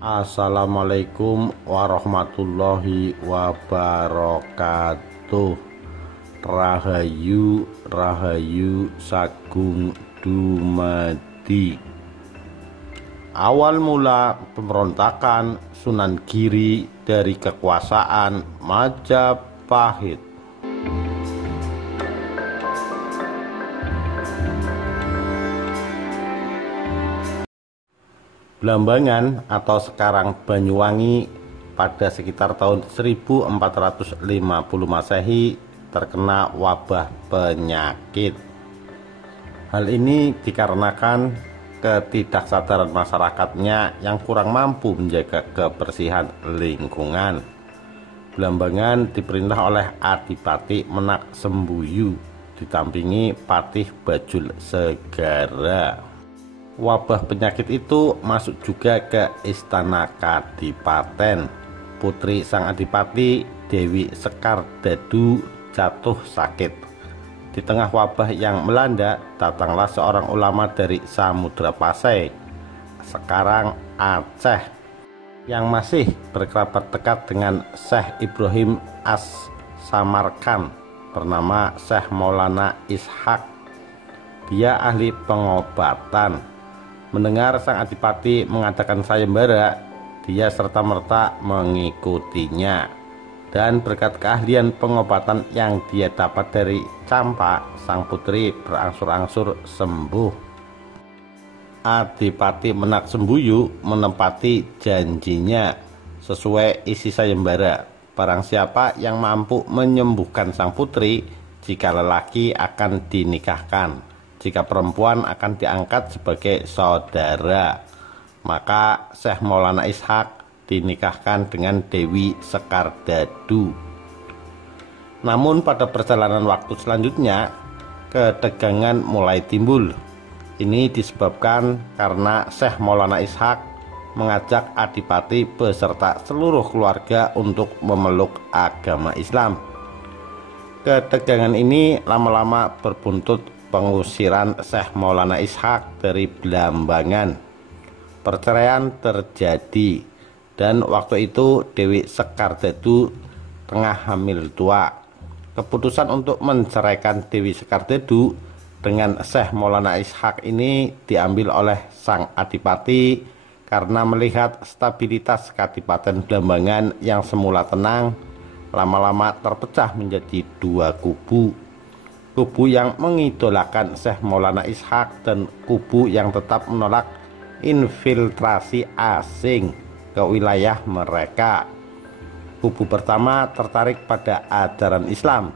Assalamualaikum warahmatullahi wabarakatuh. Rahayu Rahayu Sagung dumadi. Awal mula pemberontakan Sunan Giri dari kekuasaan Majapahit. Blambangan atau sekarang Banyuwangi pada sekitar tahun 1450 Masehi terkena wabah penyakit. Hal ini dikarenakan ketidaksadaran masyarakatnya yang kurang mampu menjaga kebersihan lingkungan. Blambangan diperintah oleh Adipati Menak Sembuyu didampingi Patih Bajul Segara. Wabah penyakit itu masuk juga ke istana Kadipaten. Putri sang Adipati, Dewi Sekardadu, jatuh sakit. Di tengah wabah yang melanda, datanglah seorang ulama dari Samudra Pasai, sekarang Aceh, yang masih berkerabat dekat dengan Syekh Ibrahim As-Samarkand, bernama Syekh Maulana Ishaq. Dia ahli pengobatan. Mendengar sang Adipati mengadakan sayembara, dia serta-merta mengikutinya. Dan berkat keahlian pengobatan yang dia dapat dari Campa, sang putri berangsur-angsur sembuh. Adipati Menak Sembuyu menepati janjinya sesuai isi sayembara. Barang siapa yang mampu menyembuhkan sang putri, jika lelaki akan dinikahkan, jika perempuan akan diangkat sebagai saudara. Maka Syekh Maulana Ishaq dinikahkan dengan Dewi Sekardadu. Namun pada perjalanan waktu selanjutnya, ketegangan mulai timbul. Ini disebabkan karena Syekh Maulana Ishaq mengajak Adipati beserta seluruh keluarga untuk memeluk agama Islam. Ketegangan ini lama-lama berbuntut pengusiran Syekh Maulana Ishaq dari Blambangan. Perceraian terjadi, dan waktu itu Dewi Sekardadu tengah hamil tua. Keputusan untuk menceraikan Dewi Sekardadu dengan Syekh Maulana Ishaq ini diambil oleh sang Adipati karena melihat stabilitas Kadipaten Blambangan yang semula tenang lama-lama terpecah menjadi dua kubu. Kubu yang mengidolakan Syekh Maulana Ishaq dan kubu yang tetap menolak infiltrasi asing ke wilayah mereka. Kubu pertama tertarik pada ajaran Islam,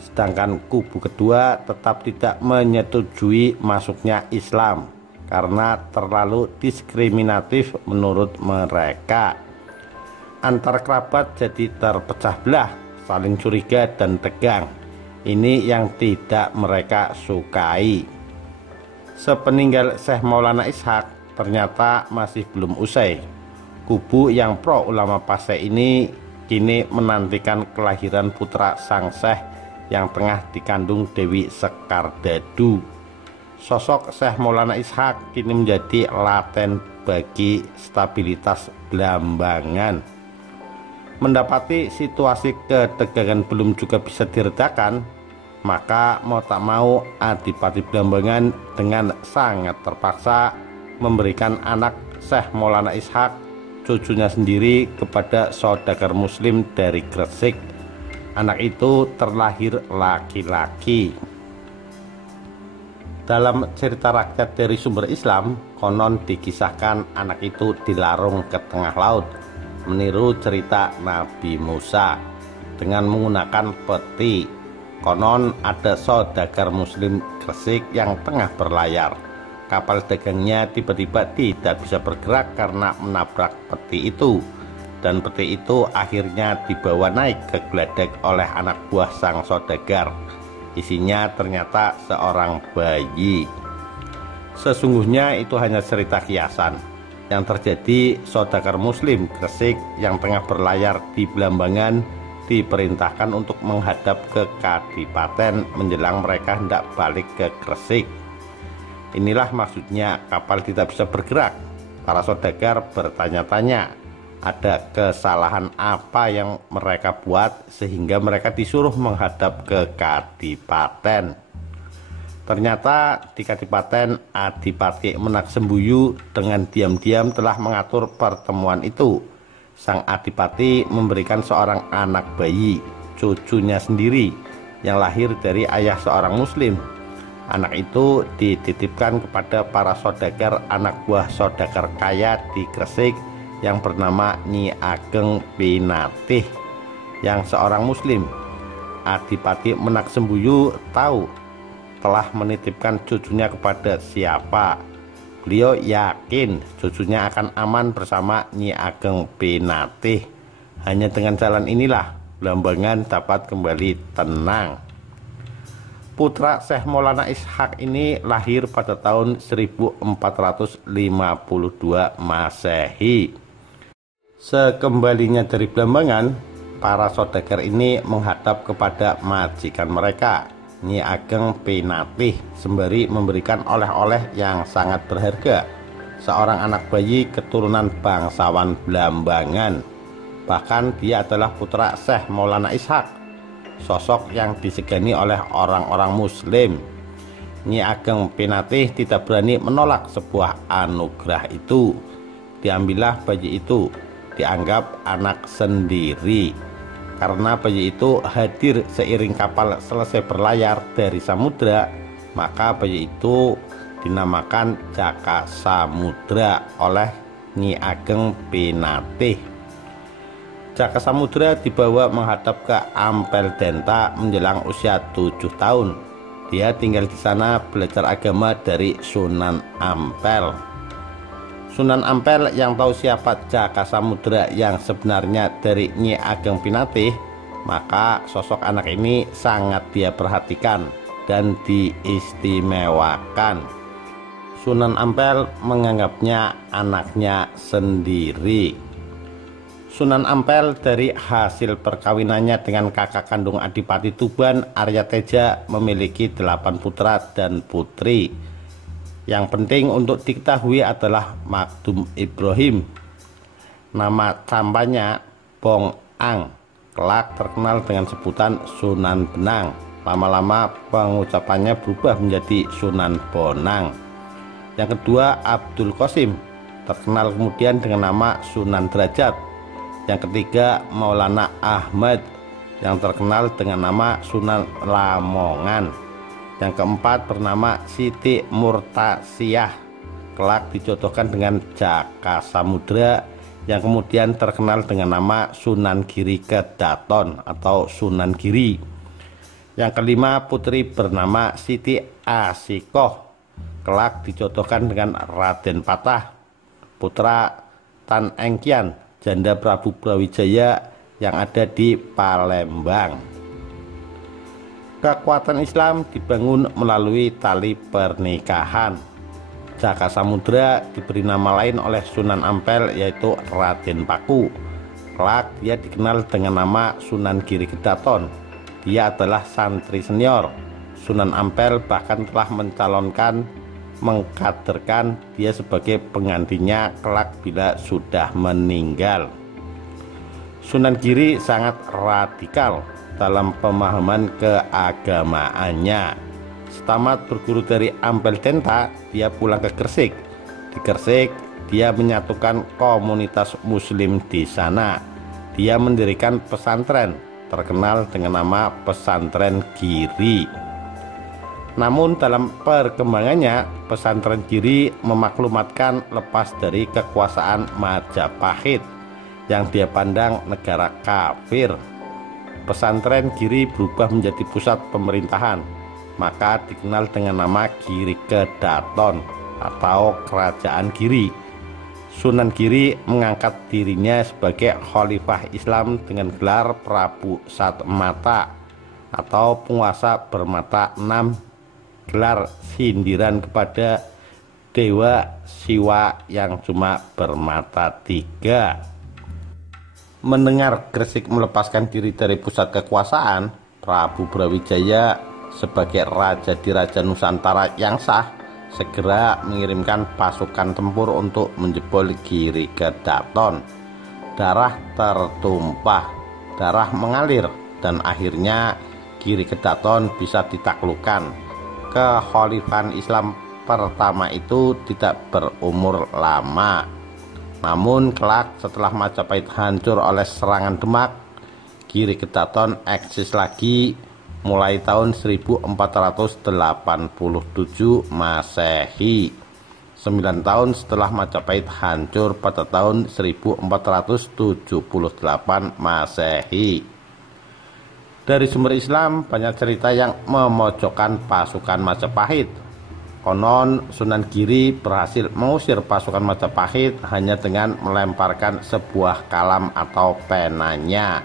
sedangkan kubu kedua tetap tidak menyetujui masuknya Islam karena terlalu diskriminatif menurut mereka. Antar kerabat jadi terpecah belah, saling curiga dan tegang. Ini yang tidak mereka sukai. Sepeninggal Syekh Maulana Ishaq ternyata masih belum usai. Kubu yang pro ulama Pasai ini kini menantikan kelahiran putra sang Syekh yang tengah dikandung Dewi Sekardadu. Sosok Syekh Maulana Ishaq kini menjadi laten bagi stabilitas Blambangan. Mendapati situasi ketegangan belum juga bisa diredakan, maka mau tak mau Adipati Blambangan dengan sangat terpaksa memberikan anak Syekh Maulana Ishaq, cucunya sendiri, kepada saudagar muslim dari Gresik. Anak itu terlahir laki-laki. Dalam cerita rakyat dari sumber Islam, konon dikisahkan anak itu dilarung ke tengah laut, meniru cerita Nabi Musa dengan menggunakan peti. Konon ada saudagar muslim Gresik yang tengah berlayar. Kapal dagangnya tiba-tiba tidak bisa bergerak karena menabrak peti itu, dan peti itu akhirnya dibawa naik ke geladak oleh anak buah sang saudagar. Isinya ternyata seorang bayi. Sesungguhnya itu hanya cerita kiasan. Yang terjadi, saudagar muslim Gresik yang tengah berlayar di Blambangan diperintahkan untuk menghadap ke Kadipaten menjelang mereka hendak balik ke Gresik. Inilah maksudnya kapal tidak bisa bergerak. Para saudagar bertanya-tanya, ada kesalahan apa yang mereka buat sehingga mereka disuruh menghadap ke Kadipaten. Ternyata di Kadipaten, Adipati Menaksembuyu dengan diam-diam telah mengatur pertemuan itu. Sang Adipati memberikan seorang anak bayi, cucunya sendiri, yang lahir dari ayah seorang muslim. Anak itu dititipkan kepada para saudagar anak buah saudagar kaya di Gresik yang bernama Nyi Ageng Pinatih, yang seorang muslim. Adipati Menaksembuyu tahu telah menitipkan cucunya kepada siapa. Beliau yakin cucunya akan aman bersama Nyi Ageng Pinatih. Hanya dengan jalan inilah Blambangan dapat kembali tenang. Putra Syekh Maulana Ishaq ini lahir pada tahun 1452 Masehi. Sekembalinya dari Blambangan, para saudagar ini menghadap kepada majikan mereka, Nyi Ageng Pinatih, sembari memberikan oleh-oleh yang sangat berharga, seorang anak bayi keturunan bangsawan Blambangan. Bahkan dia adalah putra Syekh Maulana Ishaq, sosok yang disegani oleh orang-orang muslim. Nyi Ageng Pinatih tidak berani menolak sebuah anugerah itu. Diambillah bayi itu, dianggap anak sendiri. Karena bayi itu hadir seiring kapal selesai berlayar dari samudra, maka bayi itu dinamakan Jaka Samudra oleh Nyi Ageng Pinatih. Jaka Samudra dibawa menghadap ke Ampel Denta menjelang usia 7 tahun. Dia tinggal di sana belajar agama dari Sunan Ampel. Sunan Ampel yang tahu siapa Jaka Samudra yang sebenarnya dari Nyi Ageng Pinatih, maka sosok anak ini sangat dia perhatikan dan diistimewakan. Sunan Ampel menganggapnya anaknya sendiri. Sunan Ampel dari hasil perkawinannya dengan kakak kandung Adipati Tuban, Arya Teja, memiliki 8 putra dan putri. Yang penting untuk diketahui adalah Makdum Ibrahim. Nama campanya Bong Ang, kelak terkenal dengan sebutan Sunan Benang. Lama-lama pengucapannya berubah menjadi Sunan Bonang. Yang kedua Abdul Qasim, terkenal kemudian dengan nama Sunan Derajat. Yang ketiga Maulana Ahmad, yang terkenal dengan nama Sunan Lamongan. Yang keempat bernama Siti Murtasiyah, kelak dijodohkan dengan Jaka Samudra, yang kemudian terkenal dengan nama Sunan Giri Kedaton atau Sunan Giri. Yang kelima putri bernama Siti Asikoh, kelak dijodohkan dengan Raden Patah, putra Tan Engkian, janda Prabu Brawijaya yang ada di Palembang. Kekuatan Islam dibangun melalui tali pernikahan. Jaka Samudra diberi nama lain oleh Sunan Ampel, yaitu Raden Paku. Kelak dia dikenal dengan nama Sunan Giri Kedaton. Dia adalah santri senior. Sunan Ampel bahkan telah mengkaderkan dia sebagai penggantinya kelak bila sudah meninggal. Sunan Giri sangat radikal dalam pemahaman keagamaannya. Setamat berguru dari Ampel Denta, dia pulang ke Gresik. Di Gresik, dia menyatukan komunitas muslim di sana. Dia mendirikan pesantren terkenal dengan nama Pesantren Giri. Namun dalam perkembangannya, pesantren Giri memaklumatkan lepas dari kekuasaan Majapahit yang dia pandang negara kafir. Pesantren Giri berubah menjadi pusat pemerintahan, maka dikenal dengan nama Giri Kedaton atau Kerajaan Giri. Sunan Giri mengangkat dirinya sebagai Khalifah Islam dengan gelar Prabu Satmata atau penguasa bermata 6, gelar sindiran kepada Dewa Siwa yang cuma bermata 3. Mendengar Gresik melepaskan diri dari pusat kekuasaan, Prabu Brawijaya sebagai raja di Raja Nusantara yang sah segera mengirimkan pasukan tempur untuk menjebol Giri Kedaton. Darah tertumpah, darah mengalir, dan akhirnya Giri Kedaton bisa ditaklukkan. Kekhalifahan Islam pertama itu tidak berumur lama. Namun kelak setelah Majapahit hancur oleh serangan Demak, Giri Kedaton eksis lagi mulai tahun 1487 Masehi, 9 tahun setelah Majapahit hancur pada tahun 1478 Masehi. Dari sumber Islam banyak cerita yang memojokkan pasukan Majapahit. Konon Sunan Giri berhasil mengusir pasukan Majapahit hanya dengan melemparkan sebuah kalam atau penanya.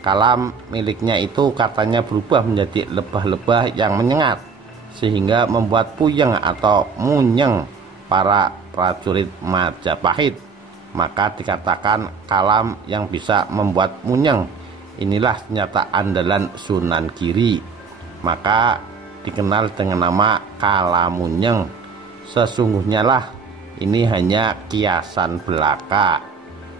Kalam miliknya itu katanya berubah menjadi lebah-lebah yang menyengat, sehingga membuat puyeng atau munyeng para prajurit Majapahit. Maka dikatakan kalam yang bisa membuat munyeng. Inilah senjata andalan Sunan Giri. Maka dikenal dengan nama Kalamunyeng. Sesungguhnya lah ini hanya kiasan belaka.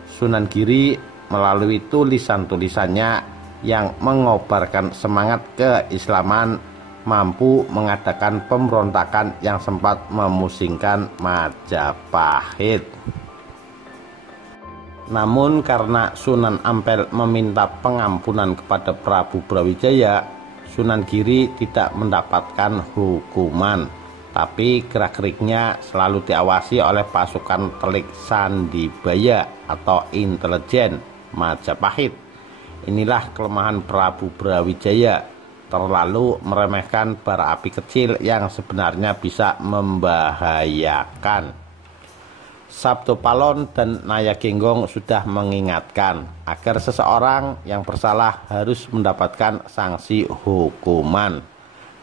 Sunan Giri melalui tulisan-tulisannya yang mengobarkan semangat keislaman mampu mengadakan pemberontakan yang sempat memusingkan Majapahit. Namun karena Sunan Ampel meminta pengampunan kepada Prabu Brawijaya, Sunan Giri tidak mendapatkan hukuman, tapi gerak-geriknya selalu diawasi oleh pasukan telik Sandibaya atau intelijen Majapahit. Inilah kelemahan Prabu Brawijaya, terlalu meremehkan bara api kecil yang sebenarnya bisa membahayakan. Sabto Palon dan Nayagenggong sudah mengingatkan agar seseorang yang bersalah harus mendapatkan sanksi hukuman,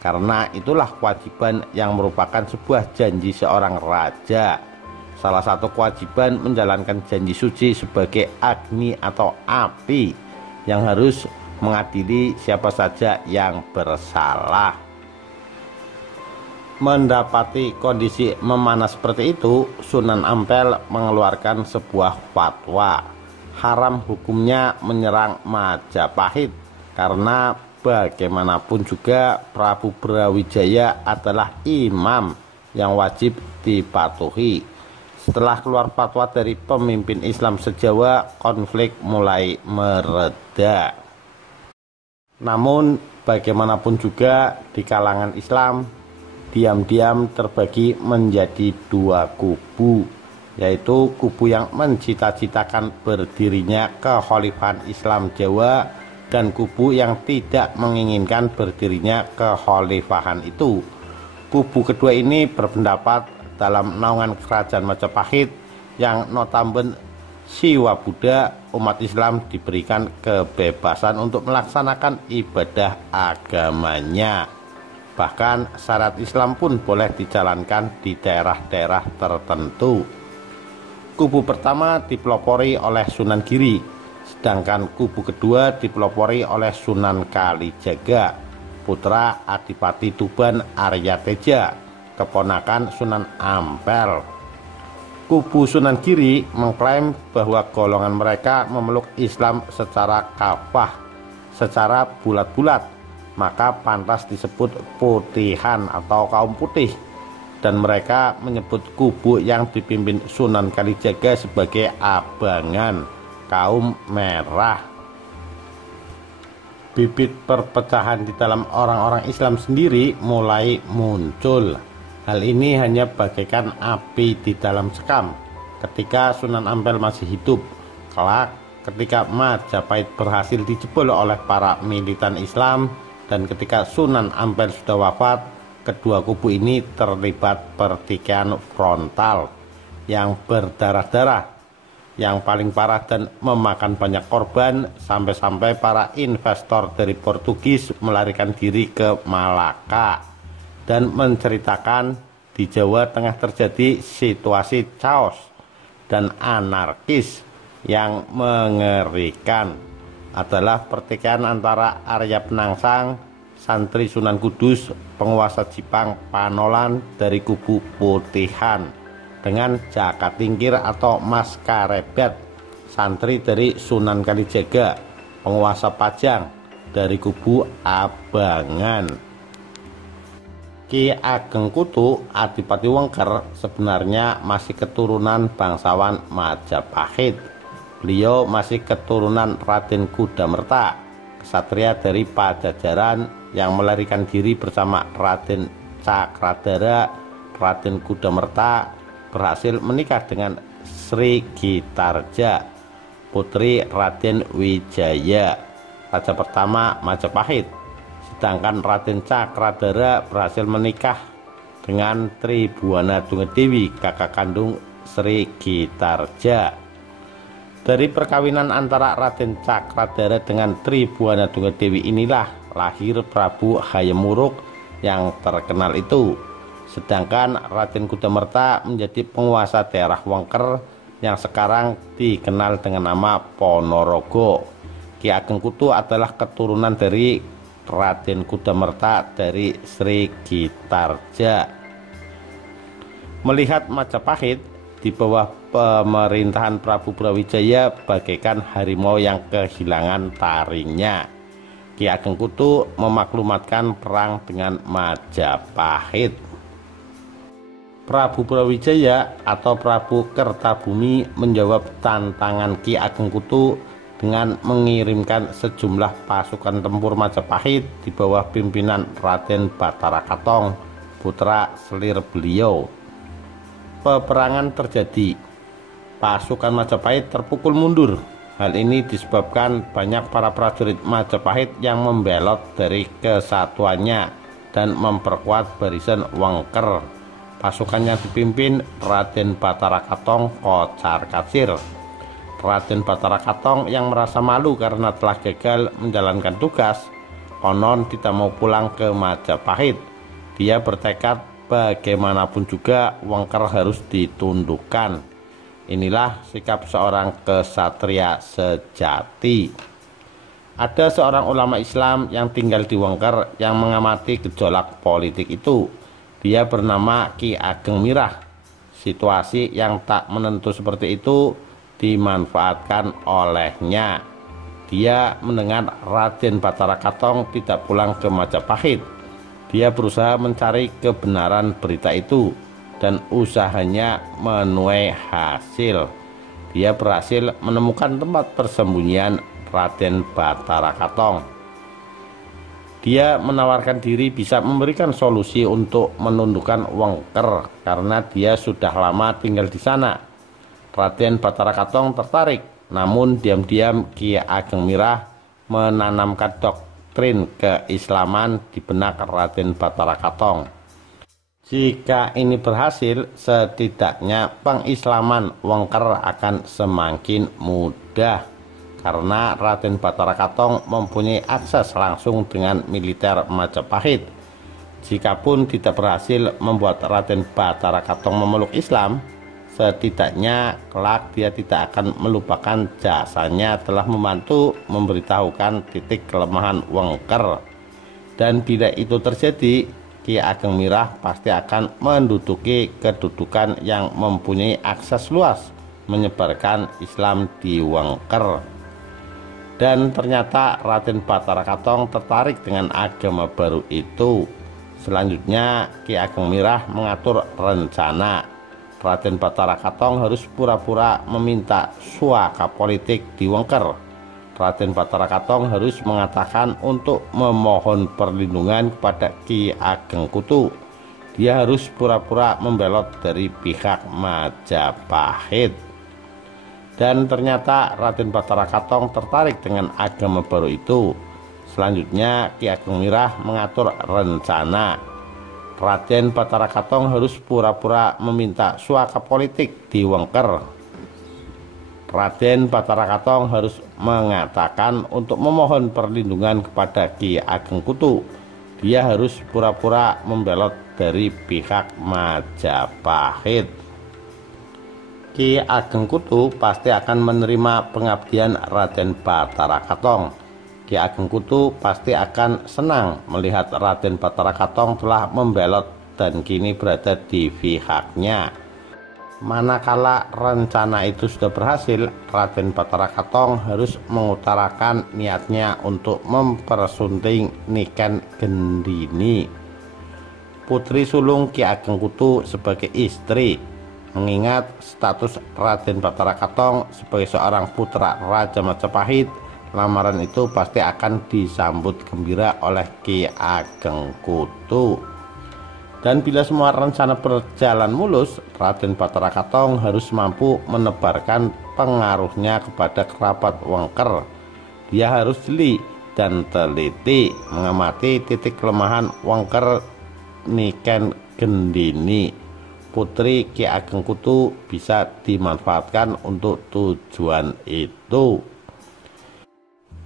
karena itulah kewajiban yang merupakan sebuah janji seorang raja. Salah satu kewajiban menjalankan janji suci sebagai agni atau api yang harus mengadili siapa saja yang bersalah. Mendapati kondisi memanas seperti itu, Sunan Ampel mengeluarkan sebuah fatwa. Haram hukumnya menyerang Majapahit, karena bagaimanapun juga Prabu Brawijaya adalah imam yang wajib dipatuhi. Setelah keluar fatwa dari pemimpin Islam se-Jawa, konflik mulai mereda. Namun bagaimanapun juga di kalangan Islam diam-diam terbagi menjadi dua kubu, yaitu kubu yang mencita-citakan berdirinya kekhalifahan Islam Jawa dan kubu yang tidak menginginkan berdirinya kekhalifahan itu. Kubu kedua ini berpendapat dalam naungan kerajaan Majapahit yang notabene Siwa Buddha, umat Islam diberikan kebebasan untuk melaksanakan ibadah agamanya. Bahkan syariat Islam pun boleh dijalankan di daerah-daerah tertentu. Kubu pertama dipelopori oleh Sunan Giri, sedangkan kubu kedua dipelopori oleh Sunan Kalijaga, putra Adipati Tuban Aryateja, keponakan Sunan Ampel. Kubu Sunan Giri mengklaim bahwa golongan mereka memeluk Islam secara kafah, secara bulat-bulat, maka pantas disebut putihan atau kaum putih, dan mereka menyebut kubu yang dipimpin Sunan Kalijaga sebagai abangan, kaum merah. Bibit perpecahan di dalam orang-orang Islam sendiri mulai muncul. Hal ini hanya bagaikan api di dalam sekam ketika Sunan Ampel masih hidup. Kelak ketika Majapahit berhasil dijebol oleh para militan Islam dan ketika Sunan Ampel sudah wafat, kedua kubu ini terlibat pertikaian frontal yang berdarah-darah, yang paling parah dan memakan banyak korban, sampai-sampai para investor dari Portugis melarikan diri ke Malaka dan menceritakan di Jawa Tengah terjadi situasi chaos dan anarkis yang mengerikan. Adalah pertikaian antara Arya Penangsang, santri Sunan Kudus, penguasa Jipang Panolan dari kubu Putihan, dengan Jaka Tingkir atau Mas Karebet, santri dari Sunan Kalijaga, penguasa Pajang dari kubu Abangan. Ki Ageng Kutu Adipati Wengker sebenarnya masih keturunan bangsawan Majapahit. Beliau masih keturunan Raden Kudamerta, kesatria dari Pajajaran yang melarikan diri bersama Raden Cakradara. Raden Kudamerta berhasil menikah dengan Sri Gitarja, putri Raden Wijaya, raja pertama Majapahit. Sedangkan Raden Cakradara berhasil menikah dengan Tribuana Dungadewi, kakak kandung Sri Gitarja. Dari perkawinan antara Raden Cakradara dengan Tribuana Dungadewi inilah lahir Prabu Hayam Wuruk yang terkenal itu. Sedangkan Raden Kudamerta menjadi penguasa daerah Wengker yang sekarang dikenal dengan nama Ponorogo. Ki Ageng Kutu adalah keturunan dari Raden Kudamerta dari Sri Gitarja. Melihat Majapahit di bawah pemerintahan Prabu Brawijaya bagaikan harimau yang kehilangan taringnya, Ki Ageng Kutu memaklumatkan perang dengan Majapahit. Prabu Brawijaya atau Prabu Kertabumi menjawab tantangan Ki Ageng Kutu dengan mengirimkan sejumlah pasukan tempur Majapahit di bawah pimpinan Raden Batara Katong, putra selir beliau. Peperangan terjadi. Pasukan Majapahit terpukul mundur. Hal ini disebabkan banyak para prajurit Majapahit yang membelot dari kesatuannya dan memperkuat barisan Wengker. Pasukan yang dipimpin Raden Batara Katong kocar kacir. Raden Batara Katong yang merasa malu karena telah gagal menjalankan tugas, konon tidak mau pulang ke Majapahit. Dia bertekad bagaimanapun juga Wengker harus ditundukkan. Inilah sikap seorang kesatria sejati. Ada seorang ulama Islam yang tinggal di Wengker yang mengamati gejolak politik itu. Dia bernama Ki Ageng Mirah. Situasi yang tak menentu seperti itu dimanfaatkan olehnya. Dia mendengar Raden Batara Katong tidak pulang ke Majapahit. Dia berusaha mencari kebenaran berita itu dan usahanya menuai hasil. Dia berhasil menemukan tempat persembunyian Raden Batara Katong. Dia menawarkan diri bisa memberikan solusi untuk menundukkan Wengker karena dia sudah lama tinggal di sana. Raden Batara Katong tertarik, namun diam-diam Ki Ageng Mirah menanamkan doktrin keislaman di benak Raden Batara Katong. Jika ini berhasil, setidaknya pengislaman Wengker akan semakin mudah karena Raden Batara Katong mempunyai akses langsung dengan militer Majapahit. Jikapun tidak berhasil membuat Raden Batara Katong memeluk Islam, setidaknya kelak dia tidak akan melupakan jasanya telah membantu memberitahukan titik kelemahan Wengker. Dan bila itu terjadi, Ki Ageng Mirah pasti akan menduduki kedudukan yang mempunyai akses luas menyebarkan Islam di Wengker. Dan ternyata Raden Batara Katong tertarik dengan agama baru itu. Selanjutnya Ki Ageng Mirah mengatur rencana. Raden Batara Katong harus pura-pura meminta suaka politik di Wengker. Raden Batara Katong harus mengatakan untuk memohon perlindungan kepada Ki Ageng Kutu. Dia harus pura-pura membelot dari pihak Majapahit. Dan ternyata Raden Batara Katong tertarik dengan agama baru itu. Selanjutnya Ki Ageng Mirah mengatur rencana. Raden Batara Katong harus pura-pura meminta suaka politik di Wengker. Raden Batara Katong harus mengatakan untuk memohon perlindungan kepada Ki Ageng Kutu. Dia harus pura-pura membelot dari pihak Majapahit. Ki Ageng Kutu pasti akan menerima pengabdian Raden Batara Katong. Ki Ageng Kutu pasti akan senang melihat Raden Batara Katong telah membelot dan kini berada di pihaknya. Manakala rencana itu sudah berhasil, Raden Batara Katong harus mengutarakan niatnya untuk mempersunting Niken Gendini, putri sulung Ki Ageng Kutu, sebagai istri. Mengingat status Raden Batara Katong sebagai seorang putra Raja Majapahit, lamaran itu pasti akan disambut gembira oleh Ki Ageng Kutu. Dan bila semua rencana berjalan mulus, Raden Batara Katong harus mampu menebarkan pengaruhnya kepada kerabat Wengker. Dia harus jeli dan teliti mengamati titik kelemahan Wengker Niken Gendini, putri Ki Ageng Kutu, bisa dimanfaatkan untuk tujuan itu.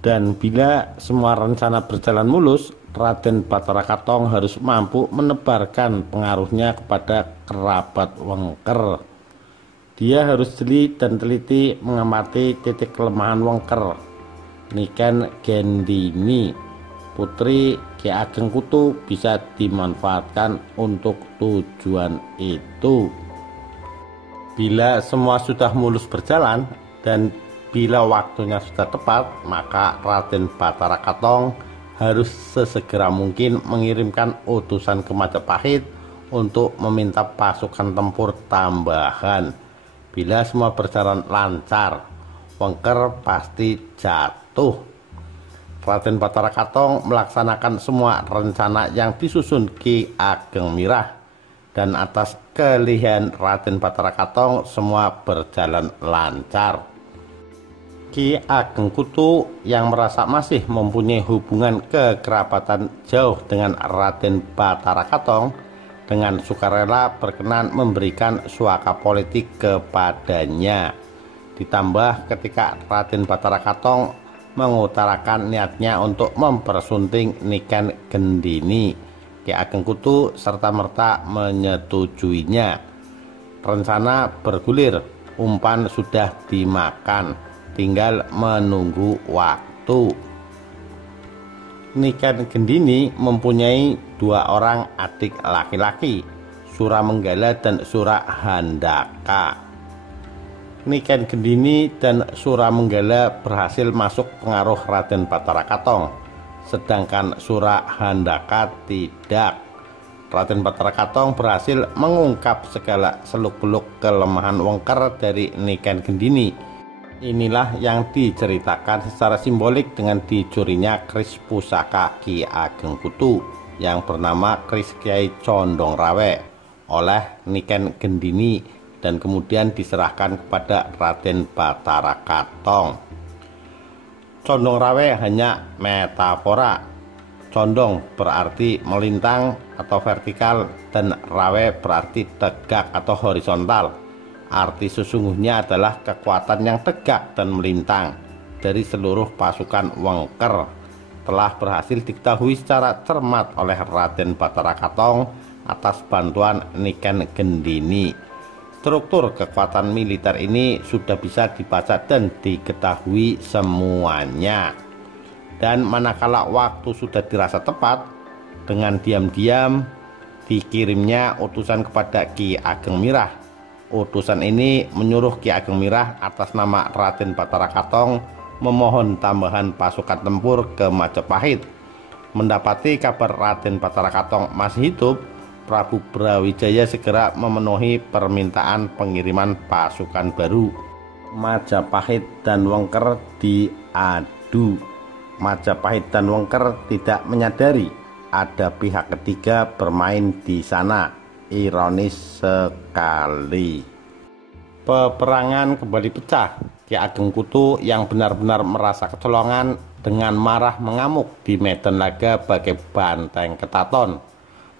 Dan bila semua rencana berjalan mulus, Raden Batara Katong harus mampu menebarkan pengaruhnya kepada kerabat Wengker. Dia harus jeli dan teliti mengamati titik kelemahan Wengker Niken Gendini, putri Ki Ageng Kutu, bisa dimanfaatkan untuk tujuan itu. Bila semua sudah mulus berjalan dan bila waktunya sudah tepat, maka Raden Batara Katong harus sesegera mungkin mengirimkan utusan ke Majapahit untuk meminta pasukan tempur tambahan. Bila semua berjalan lancar, Wengker pasti jatuh. Raden Batara Katong melaksanakan semua rencana yang disusun Ki Ageng Mirah, dan atas kealihan Raden Batara Katong semua berjalan lancar. Ki Ageng Kutu yang merasa masih mempunyai hubungan kekerabatan jauh dengan Raden Batara Katong, dengan sukarela berkenan memberikan suaka politik kepadanya. Ditambah ketika Raden Batara Katong mengutarakan niatnya untuk mempersunting Niken Gendini, Ki Ageng Kutu serta-merta menyetujuinya. Rencana bergulir, umpan sudah dimakan, tinggal menunggu waktu. Niken Gendini mempunyai dua orang adik laki-laki, Suramenggala dan Surahandaka. Niken Gendini dan Suramenggala berhasil masuk pengaruh Raden Batara Katong, sedangkan Surahandaka tidak. Raden Batara Katong berhasil mengungkap segala seluk-beluk kelemahan Wengker dari Niken Gendini. Inilah yang diceritakan secara simbolik dengan dicurinya keris pusaka Ki Ageng Kutu yang bernama keris Kyai Condong Rawe oleh Niken Gendini dan kemudian diserahkan kepada Raden Batara Katong. Condong Rawe hanya metafora. Condong berarti melintang atau vertikal dan rawe berarti tegak atau horizontal. Arti sesungguhnya adalah kekuatan yang tegak dan melintang dari seluruh pasukan Wengker telah berhasil diketahui secara cermat oleh Raden Batara Katong atas bantuan Niken Gendini. Struktur kekuatan militer ini sudah bisa dibaca dan diketahui semuanya. Dan manakala waktu sudah dirasa tepat, dengan diam-diam dikirimnya utusan kepada Ki Ageng Mirah. Utusan ini menyuruh Ki Ageng Mirah atas nama Raden Batara Katong memohon tambahan pasukan tempur ke Majapahit. Mendapati kabar Raden Batara Katong masih hidup, Prabu Brawijaya segera memenuhi permintaan pengiriman pasukan baru. Majapahit dan Wengker diadu. Majapahit dan Wengker tidak menyadari ada pihak ketiga bermain di sana. Ironis sekali. Peperangan kembali pecah. Ki Ageng Kutu yang benar-benar merasa kecolongan dengan marah mengamuk di medan laga bagai banteng ketaton,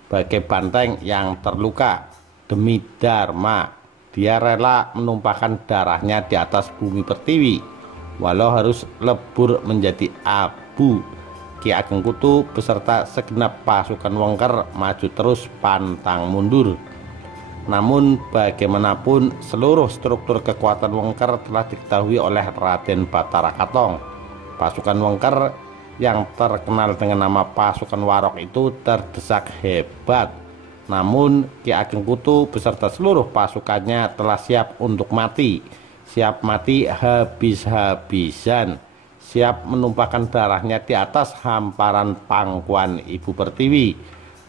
bagai banteng yang terluka. Demi Dharma, dia rela menumpahkan darahnya di atas bumi pertiwi, walau harus lebur menjadi abu. Ki Ageng Kutu beserta segenap pasukan Wengker maju terus pantang mundur. Namun bagaimanapun seluruh struktur kekuatan Wengker telah diketahui oleh Raden Batara Katong. Pasukan Wengker yang terkenal dengan nama pasukan Warok itu terdesak hebat. Namun Ki Ageng Kutu beserta seluruh pasukannya telah siap untuk mati. Siap mati habis-habisan. Siap menumpahkan darahnya di atas hamparan pangkuan Ibu Pertiwi.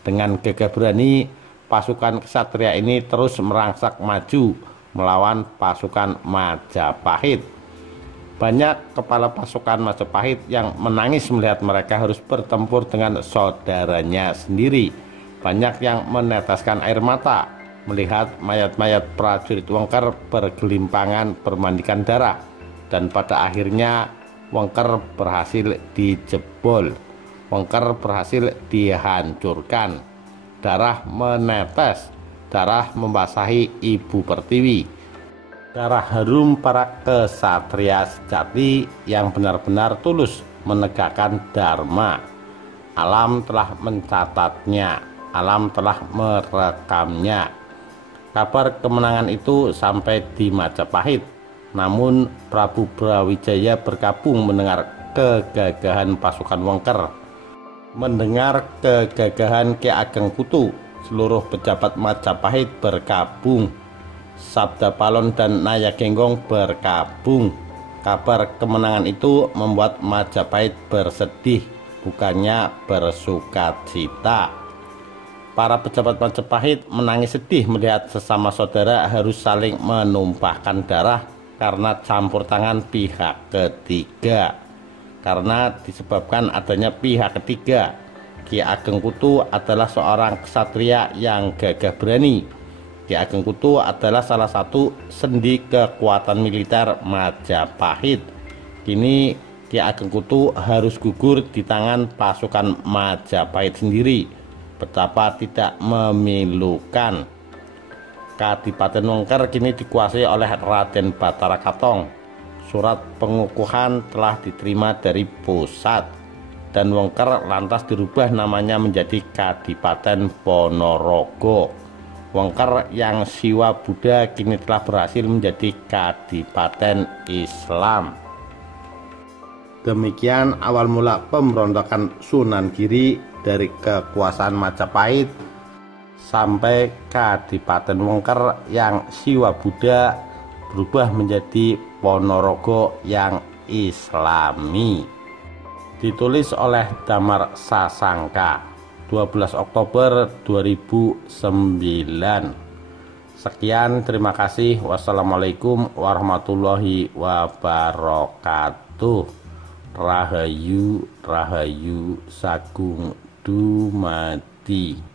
Dengan gagah berani, pasukan kesatria ini terus merangsak maju melawan pasukan Majapahit. Banyak kepala pasukan Majapahit yang menangis melihat mereka harus bertempur dengan saudaranya sendiri. Banyak yang meneteskan air mata melihat mayat-mayat prajurit Wengker bergelimpangan bermandikan darah. Dan pada akhirnya Wengker berhasil dijebol. Wengker berhasil dihancurkan. Darah menetes, darah membasahi Ibu Pertiwi. Darah harum para kesatria sejati yang benar-benar tulus menegakkan dharma. Alam telah mencatatnya, alam telah merekamnya. Kabar kemenangan itu sampai di Majapahit. Namun Prabu Brawijaya berkabung mendengar kegagahan pasukan Wengker. Mendengar kegagahan Ki Ageng Kutu, seluruh pejabat Majapahit berkabung. Sabda Palon dan Naya Genggong berkabung. Kabar kemenangan itu membuat Majapahit bersedih, bukannya bersukacita. Para pejabat Majapahit menangis sedih melihat sesama saudara harus saling menumpahkan darah karena campur tangan pihak ketiga. Karena disebabkan adanya pihak ketiga, Ki Ageng Kutu adalah seorang ksatria yang gagah berani. Ki Ageng Kutu adalah salah satu sendi kekuatan militer Majapahit. Kini Ki Ageng Kutu harus gugur di tangan pasukan Majapahit sendiri. Betapa tidak memilukan. Kadipaten Wengker kini dikuasai oleh Raden Batara Katong. Surat pengukuhan telah diterima dari pusat dan Wengker lantas dirubah namanya menjadi Kadipaten Ponorogo. Wengker yang siwa Buddha kini telah berhasil menjadi Kadipaten Islam. Demikian awal mula pemberontakan Sunan Giri dari kekuasaan Majapahit sampai Kadipaten Wengker yang siwa Buddha berubah menjadi Ponorogo yang Islami. Ditulis oleh Damar Sasangka 12 Oktober 2009. Sekian, terima kasih. Wassalamualaikum warahmatullahi wabarakatuh. Rahayu Rahayu Sagung Dumadi.